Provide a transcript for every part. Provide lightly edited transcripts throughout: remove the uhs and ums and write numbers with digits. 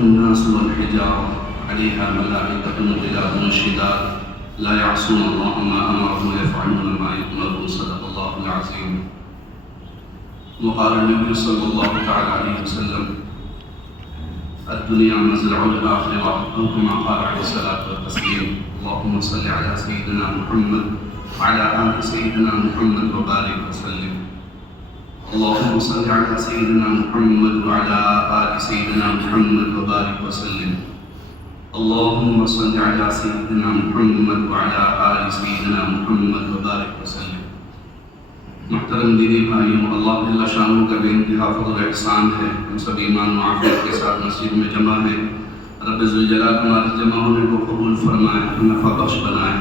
الناس والحجارة عليها ملائكة غلاظ شداد لا يعصون الله ما أمرهم ويفعلون ما يؤمرون. صدق الله العظيم. وقال النبي صلى الله تعالى عليه وسلم الدنيا مزرعة الآخرة، أو كما قال عليه الصلاة والتسليم. اللهم صل على سيدنا محمد وعلى آل سيدنا محمد وبارك وسلم. اللهم صل على سيدنا محمد وعلى آل سيدنا محمد وبارك وسلم. اللهم صل على سيدنا محمد وعلى آل سيدنا محمد وبارك وسلم. محترم دینی بھائیوں، اللہ جل شانہ کا بے انتہا فضل و احسان ہے، ہم سب ایمان و عافیت کے ساتھ مسجد میں جمع ہیں۔ رب ذوالجلال ہمارے جمع ہونے کو قبول فرمائے، نفع بخش بنائے۔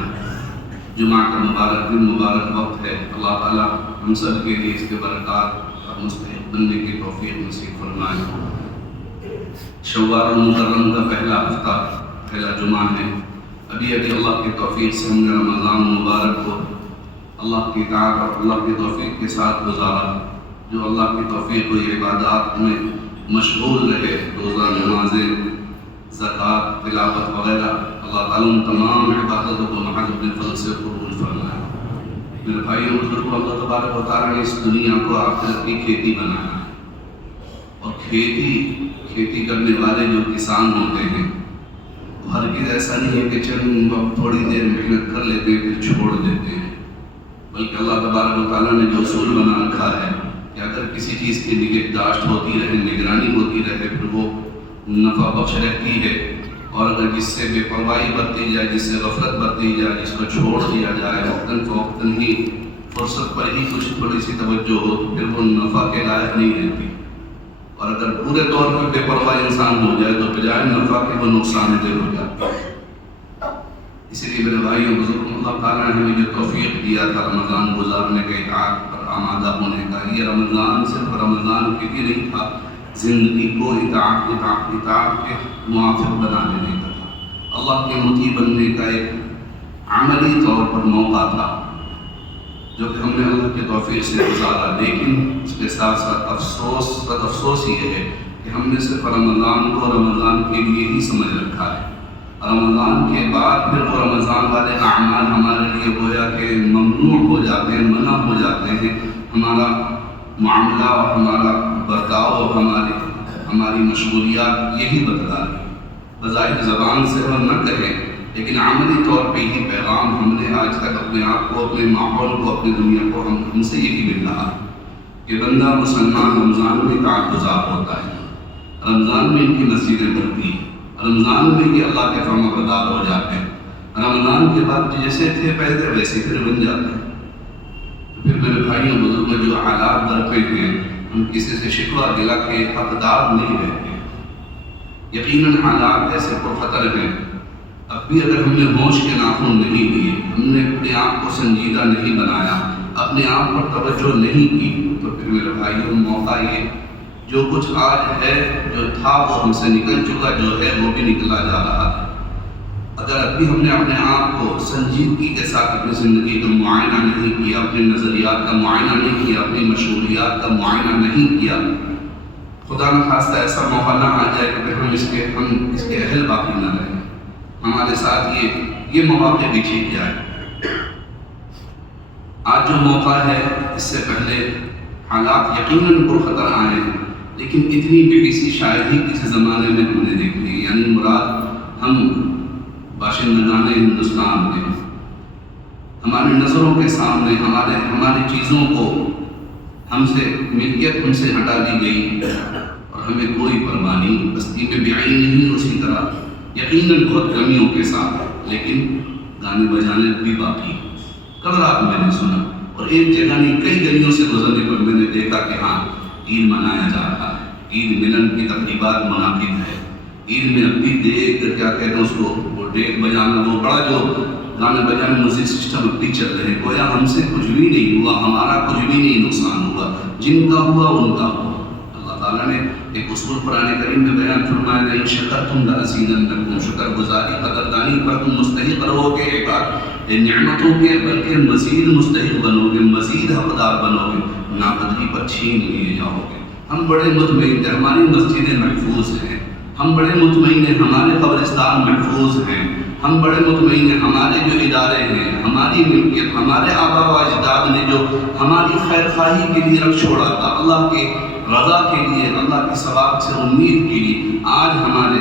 جمعہ کا مبارک دن، مبارک وقت ہے، اللہ تعالیٰ ہم سب کے لیے اس کے برکات اور مستحق بننے کی توفیق نصیب فرمائے۔ شوال المکرم کا پہلا ہفتہ، پہلا جمعہ ہے۔ ابھی اللہ کی توفیق سے ہم نے رمضان مبارک کو اللہ کی اطاعت اور اللہ کی توفیق کے ساتھ گزارا۔ جو اللہ کی توفیق ہوئی عبادات میں مشغول رہے، روزہ، نمازیں، زکوٰۃ، تلاوت وغیرہ، اللہ تعالیٰ ان تمام عبادتوں کو محض اپنے فضل سے قبول فرمائے۔ میرے بھائیوں بزرگوں، اللہ تبارک و تعالیٰ نے اس دنیا کو آخرت کی کھیتی بنایا ہے، اور کھیتی کرنے والے جو کسان ہوتے ہیں ہرگز ایسا نہیں ہے کہ چند وقت تھوڑی دیر محنت کر لیتے ہیں پھر چھوڑ دیتے ہیں، بلکہ اللہ تبارک و تعالیٰ نے جو اصول بنا رکھا ہے کہ اگر کسی چیز کی نگہداشت ہوتی رہے، نگرانی ہوتی رہے، پھر وہ نفع بخش رہتی ہے، اور اگر جس سے بے پرواہی برتی جائے، جس سے غفلت برتی جائے، جس کو چھوڑ دیا جائے وقتاً فوقتاً ہی، فرصت پر ہی کچھ تھوڑی سی توجہ ہو، تو پھر وہ نفع کے لائق نہیں رہتی، اور اگر پورے طور پر بے پرواہ انسان ہو جائے تو بجائے نفع کے وہ نقصان دہ ہو جاتا ہے۔ اسی لیے میرے بھائیوں بزرگوں، اللہ تعالیٰ نے ہمیں جو توفیق دیا تھا رمضان گزارنے کے، اطاعت پر آمادہ ہونے کا، یہ رمضان صرف رمضان کے لیے نہیں تھا، زندگی کو اطاعت کے موافق بنا دینے کا تھا، اللہ کے مطیع بننے کا ایک عملی طور پر موقع تھا جو کہ ہم نے اللہ کی توفیق سے گزارا۔ لیکن اس کے ساتھ ساتھ افسوس یہ ہے کہ ہم نے صرف رمضان کو رمضان کے لیے ہی سمجھ رکھا ہے، رمضان کے بعد پھر وہ رمضان والے اعمال ہمارے لیے گویا کہ ممنوع ہو جاتے ہیں، منع ہو جاتے ہیں۔ ہمارا معاملہ اور ہمارا برتاؤ اور ہماری مشغولیات یہی بدلا رہی۔ بظاہر زبان سے ہم نہ کہیں، لیکن عملی طور پہ یہی پیغام ہم نے آج تک اپنے آپ کو، اپنے ماحول کو، اپنی دنیا کو ہم سے یہی مل رہا ہے کہ بندہ مسلمان رمضان میں اطاعت گزار ہوتا ہے، رمضان میں ان کی مسجدیں بھرتی ہیں، رمضان میں یہ اللہ کے فرما بردار ہو جاتے ہیں، رمضان کے بعد جیسے تھے پہلے ویسے پھر بن جاتے ہیں۔ پھر میرے بھائیوں بزرگوں، جو حالات درپے ہیں، ہم کسی سے شکوہ گلہ کے حقدار نہیں رہتے۔ یقیناً حالات ایسے پرخطر ہیں، اب بھی اگر ہم نے ہوش کے ناخن نہیں لیے، ہم نے اپنے آپ کو سنجیدہ نہیں بنایا، اپنے آپ پر توجہ نہیں کی، تو پھر میرے بھائیوں موقع یہ جو کچھ آج ہے، جو تھا وہ ہم سے نکل چکا، جو ہے وہ بھی نکلا جا رہا ہے۔ اگر ابھی ہم نے اپنے آپ کو سنجیدگی کے ساتھ اپنی زندگی کا معائنہ نہیں کیا، اپنے نظریات کا معائنہ نہیں کیا، اپنی مشغولیات کا معائنہ نہیں کیا، خدا نخواستہ ایسا موقع نہ آ جائے کہ ہم اس کے اہل باقی نہ رہیں، ہمارے ساتھ یہ مواقع بھی چھیٹ جائے۔ آج جو موقع ہے، اس سے پہلے حالات یقیناً پرخطر آئے ہیں، لیکن اتنی بھی کسی شاید ہی کسی زمانے میں ہم نے دیکھی ہے۔ یعنی مراد ہم باشندگان ہندوستان میں ہماری نظروں کے سامنے ہماری چیزوں کو ملکیت ہم سے ہٹا دی گئی، اور ہمیں کوئی پرواہ نہیں، بستی میں بیائی نہیں اسی طرح، یقیناً بہت کمیوں کے ساتھ، لیکن گانے بجانے بھی باقی۔ کل رات میں نے سنا، اور ایک جگہ نہیں کئی گلیوں سے گزرنے پر میں نے دیکھا کہ ہاں عید منایا جا رہا ہے، عید ملن کی تقریبات منعقد ہے۔ عید میں اب بھی کیا کہتے ہیں اس کو، وہ ڈیک بجانا، وہ بڑا جو گانے بجانے میوزک سسٹم اب بھی چل رہے ہیں، گویا ہم سے کچھ بھی نہیں ہوا، ہمارا کچھ بھی نہیں نقصان ہوا، جن کا ہوا ان کا ہوا۔ اللہ تعالیٰ نے ایک اصول قرآن کریم میں بیان فرمایا، لئن شکرتم لأزیدنکم، شکر گزاری قدردانی پر تم مستحق رہو گے ایک بار نعمتوں کے، بلکہ مزید مستحق بنو گے، مزید حقدار بنو گے، ناقدری پر چھین لیے جاؤ گے۔ ہم بڑے مطمئن تھے، ہماری مسجدیں محفوظ ہیں، ہم بڑے مطمئن ہیں ہمارے قبرستان محفوظ ہیں، ہم بڑے مطمئن ہیں ہمارے جو ادارے ہیں، ہماری ملکیت، ہمارے آبا و اجداد نے جو ہماری خیر خواہی کے لیے رکھ چھوڑا تھا، اللہ کے رضا کے لیے، اللہ کے ثواب سے امید کے لیے، آج ہمارے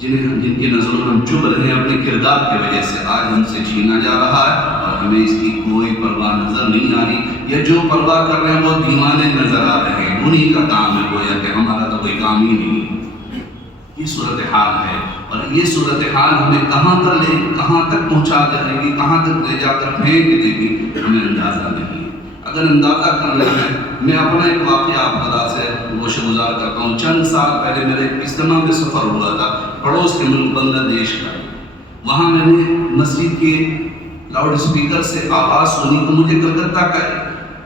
جن کے نظروں میں ہم چپ رہے ہیں اپنے کردار کی وجہ سے، آج ہم سے چھینا جا رہا ہے اور ہمیں اس کی کوئی پرواہ نظر نہیں آ رہی، یا جو پرواہ کر رہے ہیں وہ دیوانے نظر آ رہے ہیں، انہی کا کام ہے گویا کہ ہمارا تو کوئی کام ہی نہیں۔ یہ صورتحال ہے، اور یہ صورتحال ہمیں کہاں تک پہنچا دے گی، کہاں تک لے جا کر پھینک دے گی، ہمیں اندازہ نہیں۔ اگر اندازہ کرنا ہے، میں اپنا ایک واقعہ آپ خدا سے گوشہ گزار کرتا ہوں۔ چند سال پہلے میرے اجتماع میں سفر ہوا تھا پڑوس کے ملک بنگلہ دیش کا۔ وہاں میں نے مسجد کے لاؤڈ اسپیکر سے آواز سنی تو مجھے کلکتہ کا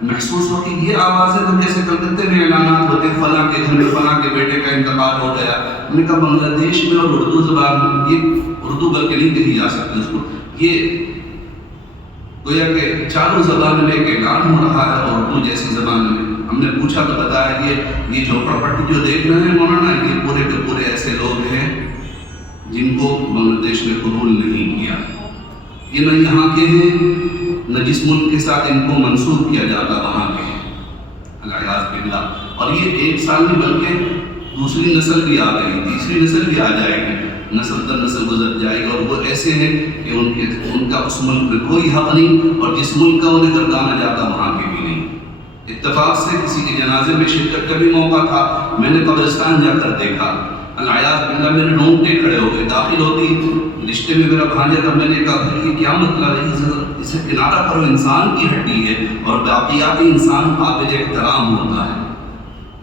محسوس ہو کہ یہ آوازیں تو جیسے کلکتے میں اعلانات ہوتے ہیں، فلاں کے گھر میں فلاں کے بیٹے کا انتقال ہو گیا۔ میں نے کہا بنگلہ دیش میں اور اردو زبان میں، یہ اردو بلکہ نہیں کہی جا سکتی اس کو، یہ گویا کہ چاروں زبان میں ایک اعلان ہو رہا ہے، اور اردو جیسی زبان میں۔ ہم نے پوچھا تو بتایا یہ جھوپڑ پٹی جو دیکھ رہے ہیں مولانا، یہ پورے کے پورے ایسے لوگ ہیں جن کو بنگلہ دیش نے قبول نہیں کیا۔ یہ نہ یہاں کے ہیں، نہ جس ملک کے ساتھ ان کو منسوب کیا جاتا وہاں کے ہیں، العیاذ باللہ۔ اور یہ ایک سال نہیں بلکہ دوسری نسل بھی آ گئی، تیسری نسل بھی آ جائے گی، نسل در نسل گزر جائے گی، اور وہ ایسے ہیں کہ ان کا اس ملک میں کوئی حق نہیں، اور جس ملک کا انہیں گردانا جاتا وہاں کے بھی نہیں۔ اتفاق سے کسی کے جنازے میں شرکت کا بھی موقع تھا، میں نے قبرستان جا کر دیکھا، العیاذ باللہ میرے رونگٹے کھڑے ہو گئے۔ داخل ہوتی رشتے میں میرا بھانجا تھا، میں نے کہا بھائی یہ کیا مطلب ہے، اسے کنارہ کرو، انسان کی ہڈی ہے، اور باقیات انسان قابل احترام ہوتا ہے۔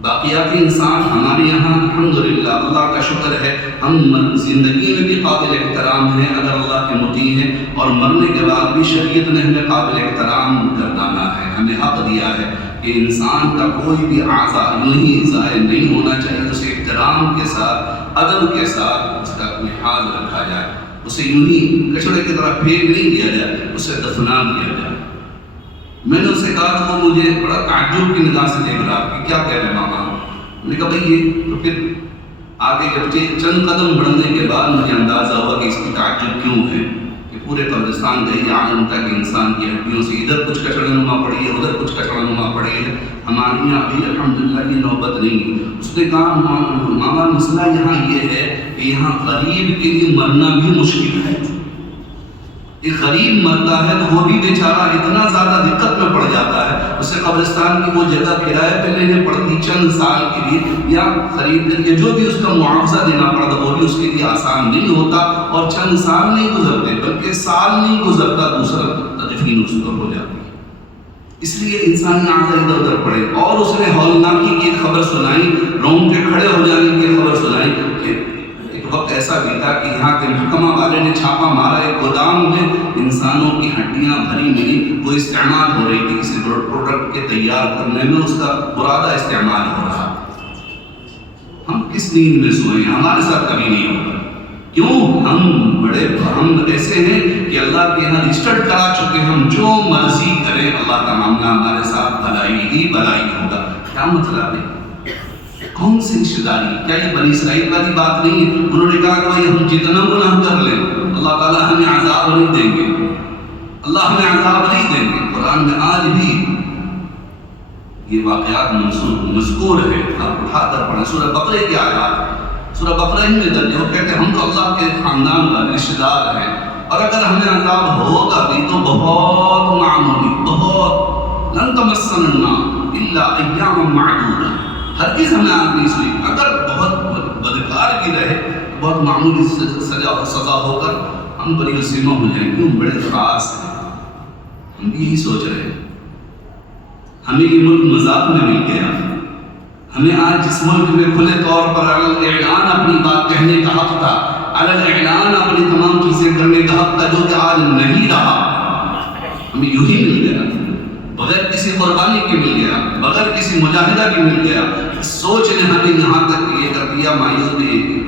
باقیات انسان ہمارے یہاں الحمدللہ اللہ کا شکر ہے، ہم زندگی میں بھی قابل احترام ہیں اگر اللہ کے مطیع ہیں، اور مرنے کے بعد بھی شریعت نے ہمیں قابل احترام گردانا ہے، ہمیں حق دیا ہے کہ انسان کا کوئی بھی اعضاء یوں ہی ضائع نہیں ہونا چاہیے، اسے احترام کے ساتھ، ادب کے ساتھ اس کا لحاظ رکھا جائے، اسے یوں ہی کچڑے کی طرح پھینک نہیں دیا جائے، اسے دفنا دیا جائے۔ میں نے اسے کہا کہ وہ مجھے بڑا تعجب کی نگاہ سے دیکھ رہا کہ کیا کہہ رہے ماما۔ میں نے کہا بھائی یہ تو پھر آگے جب چند قدم بڑھنے کے بعد مجھے اندازہ ہوا کہ اس کی تعجب کیوں ہے، کہ پورے قبرستان کا یہ عالم تھا کہ انسان کی ہڈیوں سے ادھر کچھ کچڑا نما پڑی ہے، ادھر کچھ کچڑا نما پڑی ہے، ہمارے یہاں ابھی الحمدللہ یہ نوبت نہیں۔ اس نے کہا ماما مسئلہ یہاں یہ ہے کہ یہاں غریب کے لیے مرنا بھی مشکل ہے، ایک غریب مرتا ہے تو وہ بھی بیچارہ اتنا زیادہ دقت میں پڑ جاتا ہے، اسے قبرستان کی وہ جگہ کرائے پہ لینے پڑتی چند سال کے لیے، یا خرید کر کے جو بھی اس کا معاوضہ دینا پڑتا وہ بھی اس کے لیے آسان نہیں ہوتا، اور چند سال نہیں گزرتے بلکہ سال نہیں گزرتا دوسرا تدفین اس پر ہو جاتی ہے۔ اس لیے انسانی اعضاء ادھر ادھر پڑے، اور اس نے ہولناکی کی ایک خبر سنائی، رونگٹے کھڑے ہو جانے کی خبر سنائی کہ وقت ایسا بھی تھا کہ یہاں کے محکمہ والے نے چھاپا مارا، ایک گودام میں انسانوں کی ہڈیاں بھری ملی، وہ استعمال ہو رہی تھی کسی پروڈکٹ کے تیار کرنے میں، اس کا برادہ استعمال ہو رہا۔ ہم کس نیند میں سوئے ہیں؟ ہمارے ساتھ کبھی نہیں ہوگا۔ کیوں؟ ہم ایسے ہیں کہ اللہ کے یہاں رجسٹرڈ کرا چکے، ہم جو مرضی کریں اللہ کا معاملہ ہمارے ساتھ بھلائی ہی بھلائی ہوگا۔ کیا مطلب ہے؟ کون سی رشتہ داری؟ کیا یہ بنی اسرائیل والی بات نہیں ہے؟ انہوں نے کہا کہ بھائی ہم جتنا گناہ کر لیں اللہ تعالیٰ ہمیں عذاب نہیں دیں گے، اللہ ہمیں عذاب نہیں دیں گے۔ قرآن میں آج بھی یہ واقعات مذکور ہے، آپ اٹھا کر پڑھیں، سورہ بقرہ کی آیات، سورہ بقرہ میں درج ہے، وہ کہتے ہیں ہم تو اللہ کے خاندان والے رشتہ دار ہیں، اور اگر ہمیں عذاب ہوگا بھی تو بہت معمولی، بہت، لن تمسنا النار الا ایاما معدودہ، ہرگز ہمیں آگ نہیں سوئی، اگر بہت بدکار بھی رہے بہت معمولی سزا ہو کر ہم بری وسیمہ ہو جائیں، کیوں بڑے خاص ہیں۔ ہم بھی یہی سوچ رہے ہیں، ہمیں یہ ملک مذاق میں مل گیا، ہمیں آج جس ملک میں کھلے طور پر علی اعلان اپنی بات کہنے کا حق تھا، علی اعلان اپنی تمام چیزیں کرنے کا حق تھا، جو کہ آج نہیں رہا، ہمیں یوں ہی مل گیا، بغیر کسی قربانی کے مل گیا، بغیر کسی مجاہدہ کے مل گیا۔ سوچ نے ہمیں یہاں تک یہ کر دیا، مایوس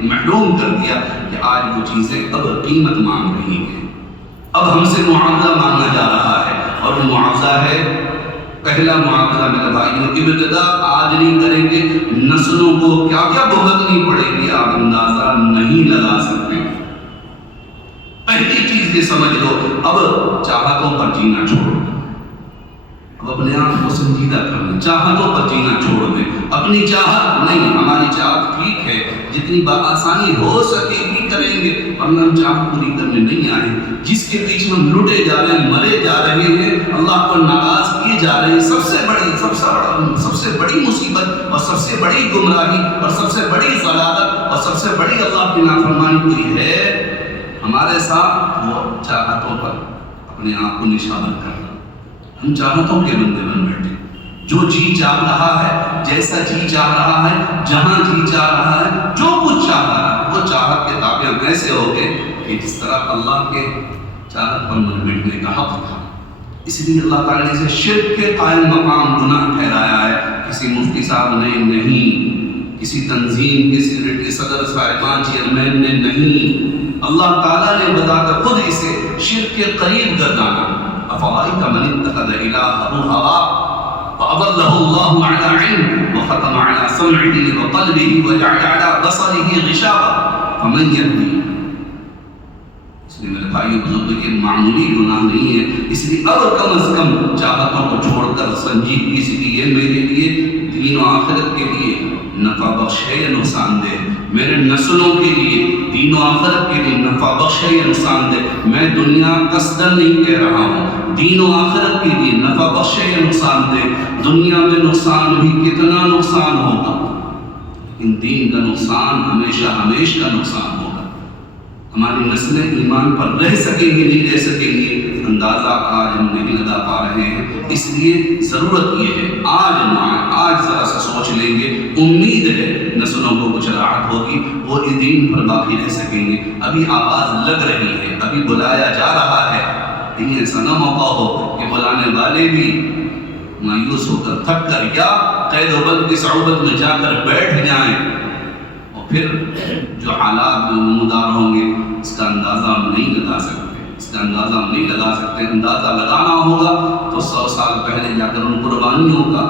محروم کر دیا کہ آج وہ چیزیں اب قیمت مانگ رہی ہیں، اب ہم سے معاوضہ مانگا جا رہا ہے، اور وہ معاوضہ ہے پہلا معاملہ میرے بھائیوں، ابتدا آج نہیں کریں گے، نسلوں کو کیا کیا بھگتنی پڑے گی آپ اندازہ نہیں لگا سکتے۔ پہلی چیز یہ سمجھ لو، اب چاہتوں پر جینا چھوڑ دیں، اب اپنے آپ کو سنجیدہ کر لیں، چاہتوں پر جینا چھوڑ دیں۔ اپنی چاہت نہیں، ہماری چاہت ٹھیک ہے، جتنی بآسانی ہو سکے گی کریں گے، ورنہ ہم چاہت پوری کرنے نہیں آئے۔ جس کے پیچھے ہم لٹے جا رہے ہیں، مرے جا رہے ہیں، اللہ کو ناراض کیے جا رہے ہیں، سب سے بڑی مصیبت اور سب سے بڑی گمراہی اور سب سے بڑی ضلالت اور سب سے بڑی اللہ کی نافرمانی کوئی ہے ہمارے ساتھ، وہ چاہتوں پر اپنے آپ کو نشاور کرنا۔ ہم چاہتوں کے بندے بن بیٹھے، جو جی چاہ رہا ہے، جیسا جی چاہ رہا ہے، جہاں جی چاہ رہا ہے، جو کچھ چاہ رہا ہے، وہ چاہت کے تابع ایسے ہو گئے کہ جس طرح اللہ کے چاہت پر مر مٹنے کا حق تھا۔ اس لیے اللہ تعالیٰ نے اسے شرک کے قائم مقام گناہ ٹھہرایا ہے۔ کسی مفتی صاحب نے نہیں، کسی تنظیم کے سیکریٹری صدر صاحبان چیئرمین نے نہیں، اللہ تعالیٰ نے بتا کر خود اسے شرک کے قریب گردانا۔ افرأيت من اتخذ إلهه هواه وأضله الله على علم وختم على سمعه وقلبه وجعل على بصره غشاوة فمن يهدي۔ اس لیے میرے بھائیو بزرگوں، یہ معمولی گناہ نہیں ہے، اس لیے اب کم از کم چاہتوں کو چھوڑ کر سنجیدگی سے کہ یہ میرے لیے دین و آخرت کے لیے نفع بخش ہے یا نقصان دہ، میرے نسلوں کے لیے دین و آخرت کے لیے نفع بخش ہے یا نقصان دہ۔ میں دنیا قصدن نہیں کہہ رہا ہوں، دین و آخرت کے لیے نفع بخش ہے یا نقصان دہ۔ دنیا میں نقصان بھی کتنا نقصان ہوگا، لیکن دین کا نقصان ہمیشہ ہمیشہ کا نقصان ہوگا۔ ہماری نسلیں ایمان پر رہ سکیں گے نہیں رہ سکیں گے، اندازہ آج ہم نہیں لگا پا رہے ہیں۔ اس لیے ضرورت یہ ہے آج ذرا سا سوچ لیں گے، امید ہے نسلوں کو کچھ راحت ہوگی، وہ اس دین پر باقی رہ سکیں گے۔ ابھی آواز لگ رہی ہے، ابھی بلایا جا رہا ہے، کہیں ایسا نہ موقع ہو کہ بلانے والے بھی مایوس ہو کر تھک کر یا قید و بند کی صعوبت میں جا کر بیٹھ جائیں، اور پھر جو حالات میں نمودار ہوں گے اس کا اندازہ ہم نہیں لگا سکتے، اندازہ لگانا ہوگا تو 100 سال پہلے جا کر ان قربانیوں کا،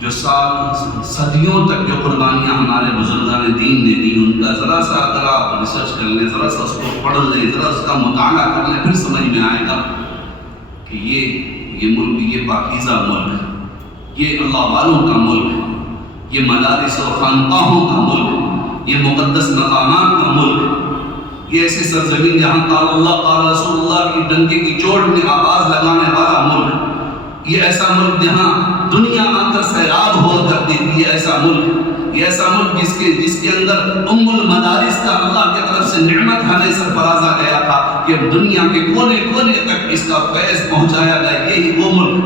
جو صدیوں تک جو قربانیاں ہمارے بزرگان دین نے دی، ان کا ذرا سا اگر آپ ریسرچ کر لیں، ذرا سا اس کو پڑھ لیں، ذرا اس کا مطالعہ کر لیں، پھر سمجھ میں آئے گا کہ یہ ملک، یہ پاکیزہ ملک ہے، یہ اللہ والوں کا ملک ہے، یہ مدارس و خانقاہوں کا ملک ہے، یہ مقدس مقامات کا ملک ہے، یہ ایسی سرزمین جہاں قال اللہ قال رسول اللہ کی ڈنکے کی چوٹ میں آواز لگانے والا ملک، یہ ایسا ملک جہاں دنیا آ کر سیراب ہوا کرتی تھی، یہ ایسا ملک، یہ ایسا ملک جس کے اندر ام المدارس کا اللہ کی طرف سے نعمت ہمیں سرفرازہ گیا تھا کہ دنیا کے کونے کونے تک اس کا فیض پہنچایا گیا۔ یہی وہ ملک،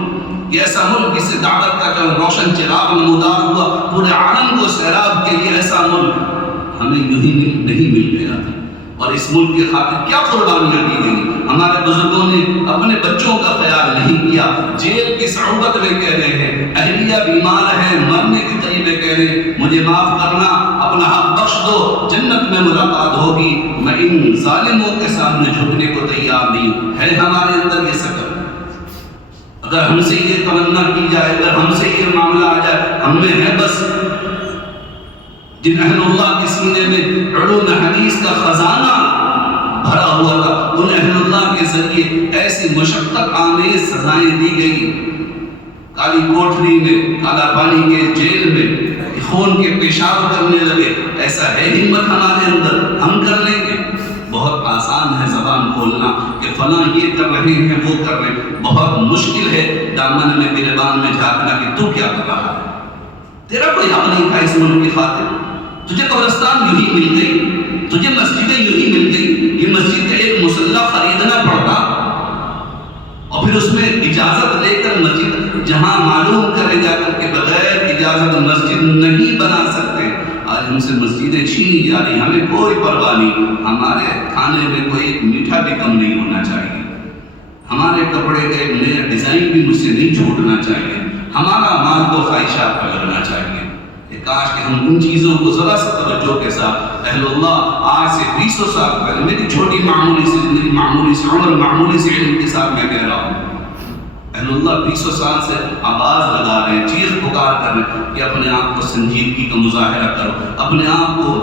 یہ ایسا ملک جس سے دعوت کا جو روشن چراغ نمودار ہوا پورے عالم کو سیراب کے لیے، ایسا ملک ہمیں یوں ہی نہیں مل گیا تھا۔ اور اس ملک کی خاطر کیا قربانیاں دی گئی، ہمارے بزرگوں نے اپنے بچوں کا خیال نہیں کیا، جیل کی صعوبت میں کہہ رہے ہیں، اہلیہ بیمار ہے، مرنے کے قریب کہہ رہے ہیں مجھے معاف کرنا، اپنا حق بخش دو، جنت میں ملاقات ہوگی، میں ان ظالموں کے سامنے جھکنے کو تیار نہیں ہوں۔ ہے ہمارے اندر یہ سکت، اگر ہم سے یہ تمنا کی جائے، اگر ہم سے یہ معاملہ آ جائے، ہم میں ہے بس جن اہل اللہ کے سینے میں علوم حدیث کا خزانہ بھرا ہوا تھا، ان اہل اللہ کے ذریعے ایسی مشقت آمیز سزائیں دی گئی، کالی کوٹری میں، کالا پانی کے جیل میں خون کے پیشاب کرنے لگے۔ ایسا ہے ہمت ہمارے اندر، ہم کر لیں گے؟ بہت آسان ہے زبان کھولنا کہ فلاں یہ کر رہے ہیں وہ کر رہے ہیں، بہت مشکل ہے دامن میں گریبان میں جھانکنا کہ تو کیا کر رہا ہے، تیرا کوئی حق نہیں تھا اس ملک کی خاطر، تجھے قبرستان یوں ہی مل گئی، تجھے مسجدیں یوں ہی مل گئی، یہ مسجد کا ایک مسلح خریدنا پڑتا اور پھر اس میں اجازت لے کر مسجد، جہاں معلوم کرے جا کر کے بغیر اجازت مسجد نہیں بنا سکتے، آج ہم سے مسجدیں چھینی جا رہی، ہمیں کوئی پرواہ نہیں، ہمارے کھانے میں کوئی ایک میٹھا بھی کم نہیں ہونا چاہیے، ہمارے کپڑے کا ایک نیا ڈیزائن بھی مجھ سے نہیں چھوٹنا چاہیے، ہمارا مال تو خواہشات پر لگنا چاہیے۔ کاش کہ ہم ان چیزوں کو ذرا سا توجہ کے ساتھ، اہل اللہ آج سے 200 سال پہلے، میری چھوٹی معمولی سی زندگی، معمولی سی عمر، معمولی سی علم کے ساتھ میں کہہ رہا ہوں، اہل اللہ 20 سال سے آواز لگا رہے ہیں، چیخ پکار کر رہے ہیں کہ اپنے آپ کو سنجیدگی کا مظاہرہ کرو، اپنے آپ کو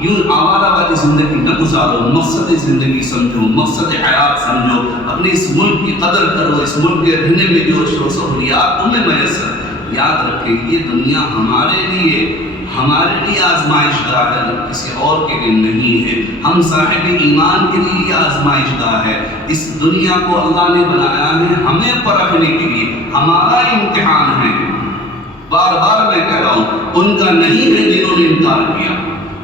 یوں آوارہ والی زندگی نہ گزارو، مقصد زندگی سمجھو، مقصد حیات سمجھو، اپنے اس ملک کی قدر کرو، اس ملک کے رہنے میں جو سہولیات تمہیں میسر۔ یاد رکھیں یہ دنیا ہمارے لیے آزمائش گاہ ہے، کسی اور کے لیے نہیں ہے۔ ہم صاحب ایمان کے لیے یہ آزمائش گاہ ہے۔ اس دنیا کو اللہ نے بنایا ہے ہمیں پرکھنے کے لیے، ہمارا امتحان ہے۔ بار بار میں کہہ رہا ہوں، ان کا نہیں ہے جنہوں نے انکار کیا،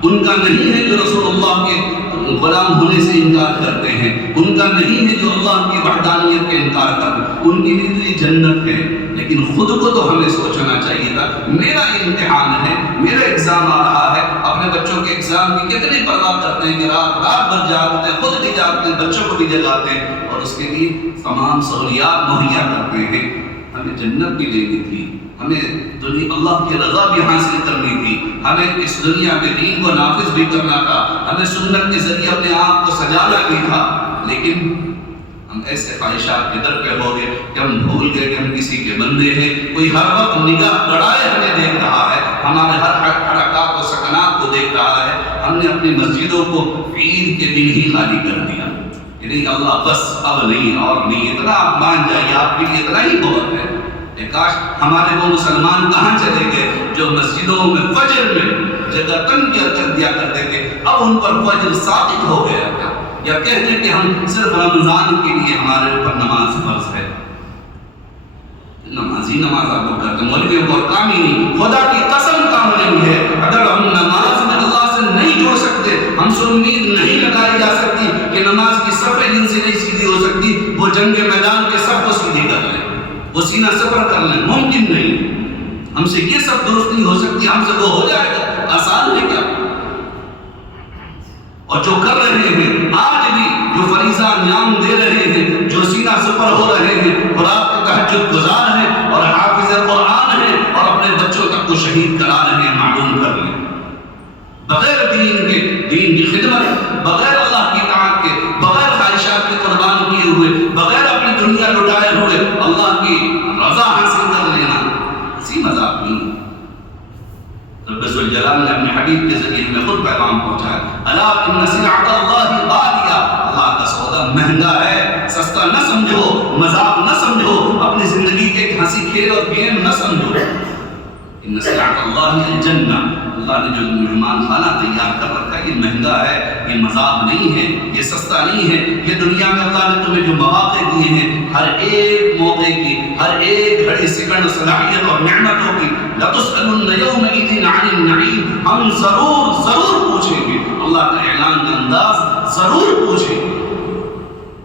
ان کا نہیں ہے جو رسول اللہ کے غلام ہونے سے انکار کرتے ہیں، ان کا نہیں ہے جو اللہ کی وحدانیت کے انکار کرتے ہیں، ان کے لیے تو یہ جنت ہے۔ لیکن خود کو تو ہمیں سوچنا چاہیے تھا، میرا امتحان ہے، میرا ایگزام آ رہا ہے۔ اپنے بچوں کے ایگزام کی کتنی پرواہ کرتے ہیں کہ رات بھر جاگتے ہیں، خود بھی جاگتے ہیں، بچوں کو بھی جگاتے ہیں، اور اس کے لیے تمام سہولیات مہیا کرتے ہیں۔ ہمیں جنت بھی لینی تھی، ہمیں اللہ کی رضا بھی حاصل کرنی تھی، ہمیں اس دنیا میں دین کو نافذ بھی کرنا تھا، ہمیں سنت کے ذریعے اپنے آپ کو سجانا بھی تھا۔ لیکن ہم ایسے خواہشات کے در پہ ہو گئے کہ ہم بھول گئے کہ ہم کسی کے بندے ہیں۔ کوئی ہر وقت نگاہ گڑائے ہمیں دیکھ رہا ہے، ہمارے ہر حرکات و سکنات کو دیکھ رہا ہے۔ ہم نے اپنی مسجدوں کو عید کے دن ہی خالی کر دیا کہ نہیں اللہ بس اب نہیں اور نہیں، اتنا آپ مان جائیے، آپ کے لیے اتنا ہی بہت ہے۔ کاش ہمارے وہ مسلمان کہاں چلے گئے جو مسجدوں میں فجر میں جگہ تنگ کر دیا کرتے تھے، اب ان پر فجر ساقط ہو گیا تھا، یا کہتے کہ ہم صرف رمضان کے لیے ہمارے اوپر نماز فرض ہے۔ نمازی نماز آپ کو کرتے، مولویوں کو کام ہی نہیں، خدا کی قسم کام نہیں ہے۔ اگر ہم نماز میں اللہ سے نہیں جوڑ سکتے، ہم سے امید نہیں لگائی جا سکتی کہ نماز کی صف جن سے نہیں سیدھی ہو سکتی، وہ جنگ میدان کے صف کو سیدھی کر لیں، وہ سینہ سفر کر لیں، ممکن نہیں۔ ہم سے یہ سب درست نہیں ہو سکتی، ہم سے وہ ہو جائے گا، آسان ہے کیا؟ اور جو کر رہے ہیں آج بھی، جو فریضہ انجام دے رہے ہیں، جو سینہ سفر ہو رہے ہیں، رات کو تہجد گزار ہیں اور حافظ قرآن ہیں اور اپنے بچوں تک کو شہید کرا رہے ہیں، معلوم کر لیں۔ بغیر دین کی خدمت، بغیر اللہ کی اطاعت کے، بغیر خواہشات کے قربان کیے ہوئے، بغیر اپنی دنیا لٹائے ہوئے اللہ کی رضا حاصل کر لینا اسی مذاق نہیں۔ رب ذوالجلال نے اپنے حبیب کے ذریعے ہمیں خود پیغام پہنچایا، الا ان سلعۃ اللہ غالیہ، اللہ کا سودا مہنگا ہے، سستا نہ سمجھو، مذاق نہ سمجھو، اپنی زندگی کے ایک ہنسی کھیل اور گیم نہ سمجھو۔ ان سلعۃ اللہ الجنہ، اللہ نے جو مہمان خانہ تیار کر رکھا ہے یہ مہنگا ہے، یہ مذاق نہیں ہے، یہ سستا نہیں ہے۔ یہ دنیا میں اللہ نے تمہیں جو مواقع دیے ہیں، ہر ایک موقع کی، ہر ایک گھڑی سیکنڈ صلاحیت اور نعمتوں کی، لَتُسْأَلُنَّ يَوْمَئِذٍ عَنِ النَّعِيمِ، ہم ضرور پوچھیں گے، اللہ کا اعلان کا انداز ضرور پوچھیں گے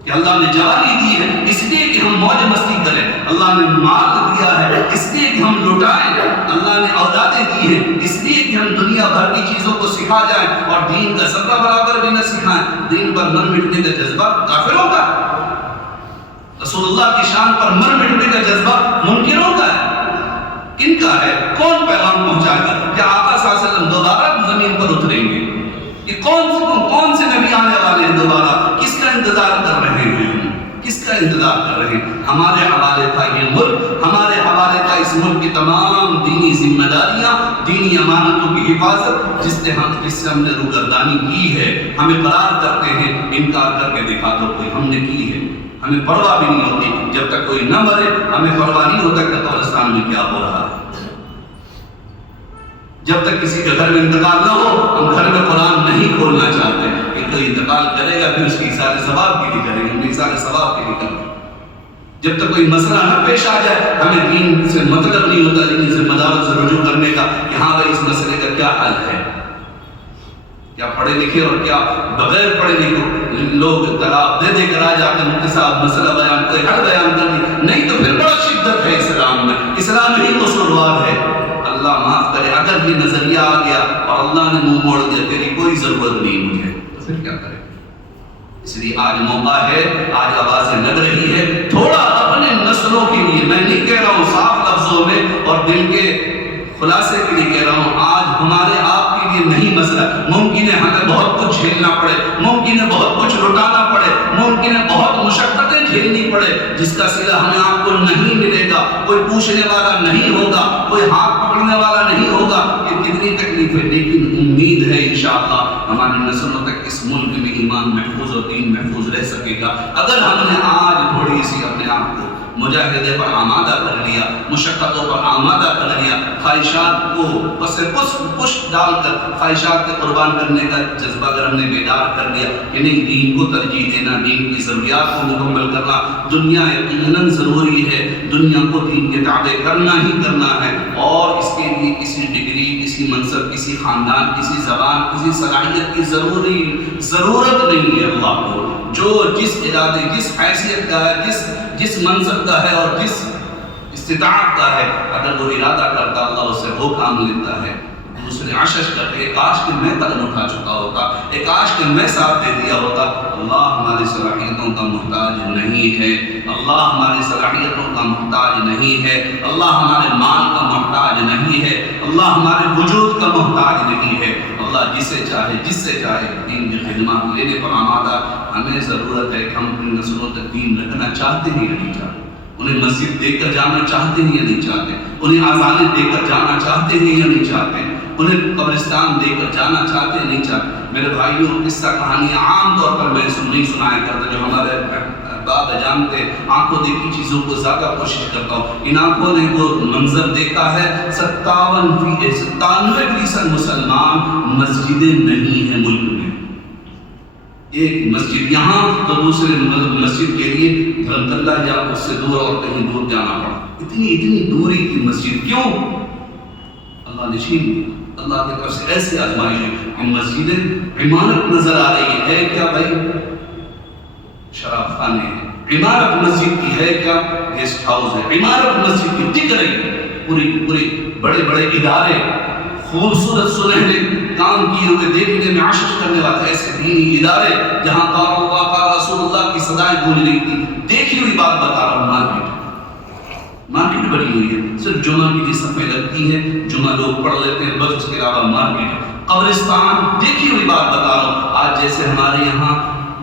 کہ اللہ نے جوانی دی ہے اس لیے کہ ہم موج مستی کریں، اللہ نے مال دیا ہے اس لیے کہ ہم لوٹائیں، اللہ نے اولادیں دی ہیں اس لیے کہ ہم دنیا بھر کی چیزوں کو سکھا جائیں اور دین کا ذرہ برابر بھی نہ سکھائیں۔ دین پر مر مٹنے کا جذبہ کافروں کا، رسول اللہ کی شان پر مر مٹنے کا جذبہ منکروں کا ہے۔ کن کا ہے؟ کون پیغام پہنچائے گا؟ کیا آقا صلی اللہ علیہ وسلم دوبارہ زمین پر اتریں گے؟ یہ کون سے نبی آنے والے ہیں دوبارہ؟ کس کا انتظار کر رہے ہیں؟ کس کا انتظار کر رہے ہیں؟ ہمارے حوالے تھا یہ ملک، ہمارے حوالے تھا اس ملک کی تمام دینی ذمہ داریاں، دینی امانتوں کی حفاظت، جس سے ہم نے روگردانی کی ہے۔ ہم اقرار کرتے ہیں، انکار کر کے دکھا دو کوئی، ہم نے کی ہے، ہمیں پرواہ بھی نہیں ہوتی۔ جب تک کوئی نہ مرے ہمیں پرواہ نہیں ہوتا کہ قبرستان میں کیا ہو رہا ہے۔ جب تک کسی کے گھر میں انتقال نہ ہو ہم گھر میں قرآن نہیں کھولنا چاہتے کہ کوئی انتقال کرے گا پھر اس کی اثار ثواب کے لیے کریں گے، ہم اثار ثواب کے لیے کریں گے۔ جب تک کوئی مسئلہ نہ پیش آ جائے ہمیں دین سے مطلب نہیں ہوتا، لیکن ذمہ داروں سے رجوع کرنے کا کہ ہاں بھائی اس مسئلے کا کیا حل ہے۔ کیا پڑھے لکھے اور کیا بغیر پڑھے لکھے لوگ طلاق دے دے کر آ جاتے ہیں، مفتی صاحب مسئلہ بیان کوئی حل بیان کر دی، نہیں تو پھر بڑا شدت ہے اسلام میں، اسلام ہی قصوروار ہے۔ اللہ معاف کرے، اگر یہ نظریہ آ گیا اور اللہ نے منہ موڑ دیا تیری کوئی ضرورت نہیں مجھے، تو پھر کیا کرے؟ اس لیے آج موقع ہے، آج آوازیں لگ رہی ہے، تھوڑا اپنے نسلوں کے لیے، میں نہیں کہہ رہا ہوں صاف لفظوں میں اور دل کے خلاصے کے لیے کہہ رہا ہوں، آج ہمارے آپ کے لیے نہیں مسئلہ، ممکن ہے ہمیں بہت کچھ جھیلنا پڑے، ممکن ہے بہت کچھ لٹانا پڑے، ممکن ہے بہت مشقتیں جھیلنی پڑے، جس کا صلہ ہمیں آپ کو نہیں ملے گا، کوئی پوچھنے والا نہیں ہوگا، کوئی ہاتھ پکڑنے والا نہیں ہوگا، یہ کتنی تکلیف ہے، لیکن امید ہے انشاءاللہ ہماری نسلوں تک اس ملک میں ایمان محفوظ اور دین محفوظ رہ سکے گا۔ اگر ہم نے آج تھوڑی سی اپنے آپ کو مجاہدے پر آمادہ کر لیا، مشقتوں پر آمادہ کر لیا، خواہشات کو پس پشت ڈال کر خواہشات کے قربان کرنے کا جذبہ اگر ہم نے بیدار کر لیا کہ نہیں، دین کو ترجیح دینا، دین کی ضروریات کو مکمل کرنا، دنیا یقیناً ضروری ہے، دنیا کو دین کے تابع کرنا ہی کرنا ہے، اور اس کے لیے کسی ڈگری، کسی منصب، کسی خاندان، کسی زبان، کسی صلاحیت کی ضرورت نہیں ہے۔ اللہ کو جو جس ارادے، جس حیثیت کا ہے، جس منصب کا ہے اور جس استطاعت کا ہے، اگر وہ ارادہ کرتا اللہ اس سے وہ کام لیتا ہے۔ دوسرے عشش کرتے کاش کہ میں قدم اٹھا چکا ہوتا، کاش کہ میں ساتھ دے دیا ہوتا۔ اللہ ہماری صلاحیتوں کا محتاج نہیں ہے، اللہ ہماری صلاحیتوں کا محتاج نہیں ہے، اللہ ہمارے مال کا محتاج نہیں ہے، اللہ ہمارے وجود کا محتاج نہیں ہے۔ اللہ جسے چاہے، جس سے چاہے دین کی خدمات لینے پر آمادہ۔ ہمیں ضرورت ہے کہ ہم اپنی نسلوں تک دین رکھنا چاہتے ہیں یا نہیں چاہتے، انہیں مسجد دے کر جانا چاہتے ہیں یا نہیں چاہتے، انہیں آزانیں دے کر جانا چاہتے ہیں یا نہیں چاہتے، انہیں قبرستان دے کر جانا چاہتے ہیں نہیں چاہتے۔ میرے بھائیوں، قصہ کہانیاں عام طور پر میں نہیں سنایا کرتا، جو ہمارے باپ جانتے، آنکھوں دیکھی چیزوں کو زیادہ کوشش کرتا ہوں۔ ان آنکھوں نے وہ منظر دیکھا ہے، 97% مسلمان مسجدیں نہیں ہیں ملک میں، ایک مسجد یہاں تو دوسرے مسجد کے لیے دھرمتلہ یا اس سے دور اور کہیں دور جانا پڑا۔ اتنی دوری کی مسجد کیوں؟ اللہ نے چھین لی، اللہ کی طرف سے ایسے آزمائش ہے کہ مسجدیں عمارت نظر آ رہی ہے کیا بھائی؟ شراب خانے ہیں۔ عمارت مسجد کی ہے کیا؟ گیسٹ ہاؤس ہے۔ عمارت مسجد کی دکھ رہی ہے، پوری بڑے ادارے، خوبصورت سنہرے کام کیے ہوئے دیکھنے میں عشش کرنے والے ایسے دینی ادارے جہاں قال اللہ قال رسول اللہ کی صدائیں گونج رہی تھی۔ دیکھی ہوئی بات بتا رہا ہوں، مارکیٹ بڑی ہوئی ہے، صرف جمعہ کی صفیں لگتی ہے، جمعہ لوگ پڑھ لیتے ہیں، بس اس کے علاوہ مارکیٹ، قبرستان، دیکھی ہوئی بات بتا رہا ہوں۔ آج جیسے ہمارے یہاں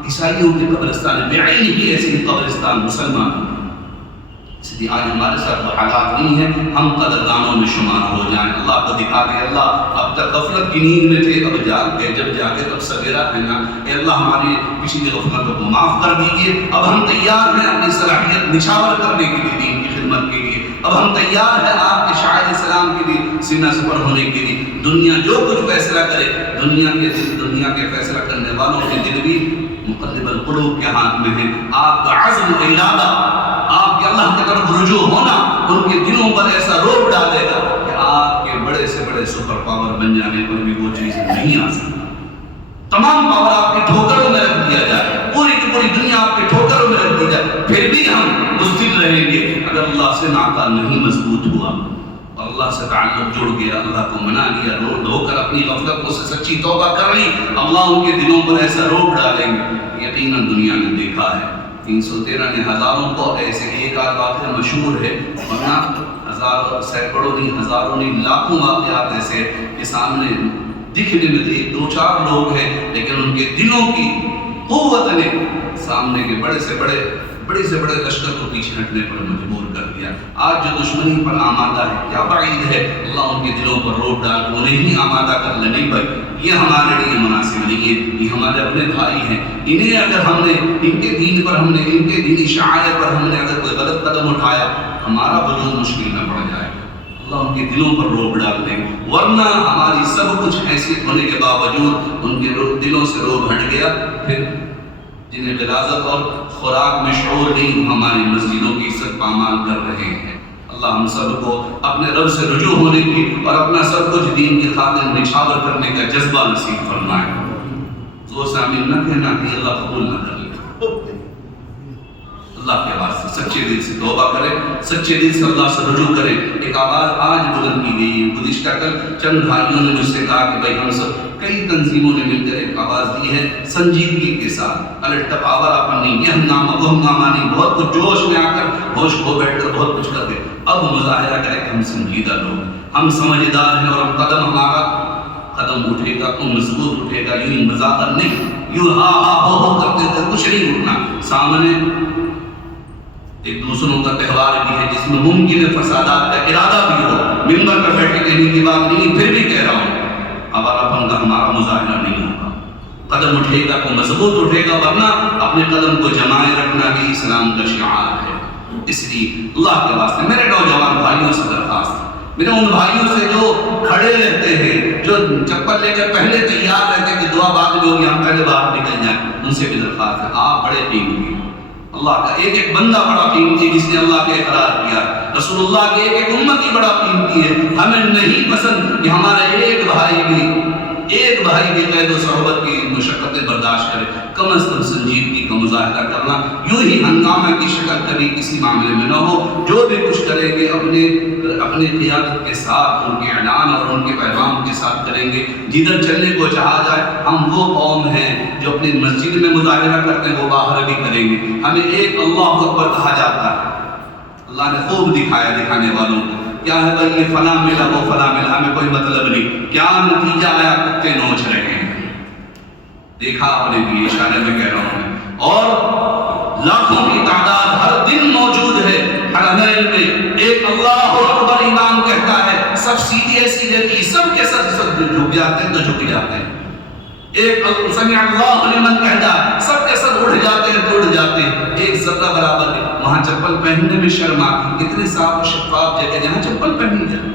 عیسائیوں کے قبرستان بعین ہی ایسے قبرستان مسلمان، اس لیے آج ہمارے ساتھ وہ حالات نہیں ہیں ہم قدردانوں میں شمار ہو جائیں۔ اللہ کو دکھا دے، اللہ اب تک غفلت کی نیند میں تھے، اب جاگ گئے، جب جاگے تب سویرا ہے نا۔ اے اللہ ہماری پچھلی غفلتوں کو معاف کر دیجیے۔ اب ہم تیار ہیں اپنی صلاحیت نچھاور کرنے کے لیے، دین کی خدمت کے لیے۔ اب ہم تیار ہیں آپ کے شاعر اسلام کے لیے سینہ سپر ہونے کے لیے۔ دنیا جو کچھ فیصلہ کرے، دنیا کے فیصلہ کرنے والوں کے دل بھی مقلب القلوب کے ہاتھ میں ہے۔ آپ کا عزم و ارادہ، آپ کے اللہ کی طرف رجوع ہونا ان کے دلوں پر ایسا روب ڈالے گا کہ آپ کے بڑے سے بڑے سپر پاور بن جانے پر بھی وہ چیز نہیں آ سکتی۔ تمام پاور آپ کے ٹھوکروں میں رکھ دیا جائے، پوری کی پوری دنیا آپ کے ٹھوکروں میں رکھ دی جائے، پھر بھی ہم بزدل رہیں گے اگر اللہ سے ناطہ نہیں مضبوط ہوا اور اللہ سے تعلق جڑ گیا، اللہ کو منا لیا، رو دھو کر اپنی غفلتوں سے سچی توبہ کر لی، اللہ ان کے دلوں پر ایسا روب ڈالیں گے۔ یقیناً دنیا نے دیکھا ہے، 313 نے ہزاروں کو، ایسے ایک آدھ واقعہ مشہور ہے، ورنہ ہزاروں، سینکڑوں نہیں، ہزاروں نہیں، لاکھوں واقعات ایسے کہ سامنے دکھنے میں ایک دو چار لوگ ہیں، لیکن ان کے دلوں کی قوت نے سامنے کے بڑے سے بڑے لشکر کو پیچھے ہٹنے پر مجبور کر دیا۔ آج جو دشمنی پر آمادہ ہے، کیا بعید ہے اللہ ان کے دلوں پر روب ڈال کے انہیں ہی آمادہ کر لے، نہیں بھائی یہ ہمارے لیے مناسب نہیں ہے، یہ ہمارے اپنے بھائی ہیں، انہیں اگر ہم نے ان کے دین پر، ہم نے ان کے دینی شعائر پر ہم نے اگر کوئی غلط قدم اٹھایا، ہمارا وجود مشکل نہ پڑ جائے، اللہ ان کے دلوں پر روب ڈال دیں، ورنہ ہماری سب کچھ حیثیت ہونے کے باوجود ان کے دلوں سے روب ہٹ گیا، پھر جنہیں غلاظت اور خوراک میں شعور نہیں، ہماری مسجدوں کی عزت پامال کر رہے ہیں۔ اللہ ہم سب کو اپنے رب سے رجوع ہونے کی اور اپنا سب کچھ دین کی خاطر نچھاور کرنے کا جذبہ نصیب فرمائے۔ زور سے آمین نہ کہنا کہ اللہ قبول نہ کر لے۔ اللہ کے واسطے سچے دل سے توبہ کریں، سچے دل سے اللہ سے رجوع کریں۔ ایک آواز آج بلند کی گئی، گزشتہ کل چند بھائیوں نے مجھ سے کہا کہ بھائی ہم سب کئی تنظیموں نے مل کر ایک آواز دی ہے سنجیدگی کے ساتھ، الٹ ٹپاورا پن نہیں، یہ ہنگامہ وہ ہنگامہ نہیں، بہت کچھ جوش میں آ کر ہوش کھو بیٹھ کر بہت کچھ کر دے۔ اب مظاہرہ کرے کہ ہم سنجیدہ لوگ، ہم سمجھدار ہیں اور قدم ہمارا قدم اٹھے گا تو مضبوط اٹھے گا، یوں مذاکر نہیں، یوں ہا ہا ہو کرتے تھے کچھ نہیں اٹھنا۔ سامنے ایک دوسروں کا تہوار بھی ہے جس میں ممکن فسادات کا ارادہ بھی ہو، ممبر پر بیٹھے کہنے کی بات نہیں، پھر بھی کہہ رہا ہوں آوارہ کا ہمارا مظاہرہ نہیں ہوگا، قدم اٹھے گا تو مضبوط اٹھے گا، ورنہ اپنے قدم کو جمائے رکھنا بھی اسلام کا شعار ہے۔ اس لیے اللہ کے واسطے میرے نوجوان بھائیوں سے درخواست ہے، میرے ان بھائیوں سے جو کھڑے رہتے ہیں، جو چپل لے کر پہلے تیار رہتے ہیں کہ دعا بعد میں ہوگی ہم پہلے باہر نکل جائیں، ان سے بھی درخواست ہے آپ بڑے قیمتی ہیں، اللہ کا ایک ایک بندہ بڑا قیمتی ہے جس نے اللہ کے اقرار کیا، رسول اللہ کے ایک ایک امتی بڑا قیمتی ہے۔ ہمیں نہیں پسند کہ ہمارا ایک بھائی بھی قید و صحبت کی مشقتیں برداشت کرے، کم از کم سنجیدگی کا مظاہرہ کرنا، یوں ہی ہنگامہ کی شکل کبھی کسی معاملے میں نہ ہو، جو بھی کچھ کریں گے اپنے قیادت کے ساتھ، ان کے اعلان اور ان کے پیغام کے ساتھ کریں گے، جدھر چلنے کو چاہا جائے۔ ہم وہ قوم ہیں جو اپنی مسجد میں مظاہرہ کرتے ہیں وہ باہر بھی کریں گے، ہمیں ایک اللہ اکبر کہا جاتا ہے، اللہ نے خوب دکھایا دکھانے والوں کو، کیا ہے بھائی یہ فلاں ملا وہ فلاں ملا، ہمیں کوئی مطلب نہیں، کیا نتیجہ آیا کتے نوچ رہے ہیں، دیکھا آپ نے بھی، اشارے میں کہہ رہا ہوں، اور لاکھوں کی تعداد ہر دن موجود ہے حرمین میں، ایک اللہ اکبر امام کہتا ہے سب سیدھے کی سب کے سب جھک جاتے ہیں تو جھک جاتے ہیں، ایک سمع اللہ لمن کہتا ہے سب کے سب اڑ جاتے ہیں تو اڑ جاتے ہیں، ایک ذرہ برابر نہیں، وہاں چپل پہننے میں شرم آتی، اتنے صاف و شفاف جگہ جہاں چپل پہنی جائے۔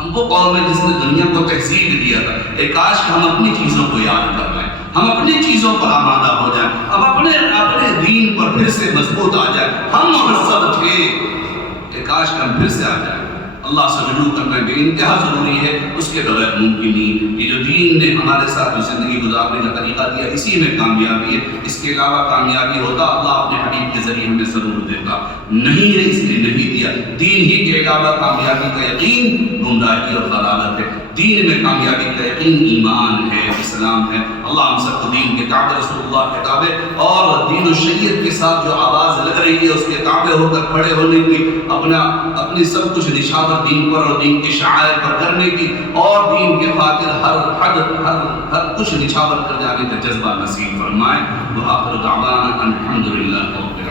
ہم وہ قوم ہے جس نے دنیا کو تہذیب دیا تھا، ایک کاش ہم اپنی چیزوں کو یاد کر لیں، ہم اپنی چیزوں پر آمادہ ہو جائیں، ہم اپنے دین پر پھر سے مضبوط آ جائیں، ہم مہذب تھے، ایک کاش ہم پھر سے آ جائیں۔ اللہ سے رجوع کرنا بے انتہا ضروری ہے، اس کے بغیر ممکن نہیں۔ یہ جو دین نے ہمارے ساتھ زندگی گزارنے کا طریقہ دیا، اسی میں کامیابی ہے، اس کے علاوہ کامیابی ہوتا اللہ اپنے حبیب کے ذریعے ہمیں ضرور دیتا، نہیں ہے اس لیے نہیں دیا۔ دین ہی کے علاوہ کامیابی کا یقین گمراہی اور ضلالت ہے، دین میں کامیابی کا یقین ایمان ہے، اسلام ہے۔ اللہ ہم سب کو دین کے تابع، رسول اللہ کے تابع اور دین و شریعت کے ساتھ جو آواز لگ رہی ہے اس کے تابع ہو کر کھڑے ہونے کی، اپنی سب کچھ نشاور دین پر اور دین کے شعائر پر کرنے کی، اور دین کے خاطر ہر کچھ نچھاور کر جانے کا جذبہ نصیب فرمائے۔ وآخر دعوانا الحمدللہ رب العالمین۔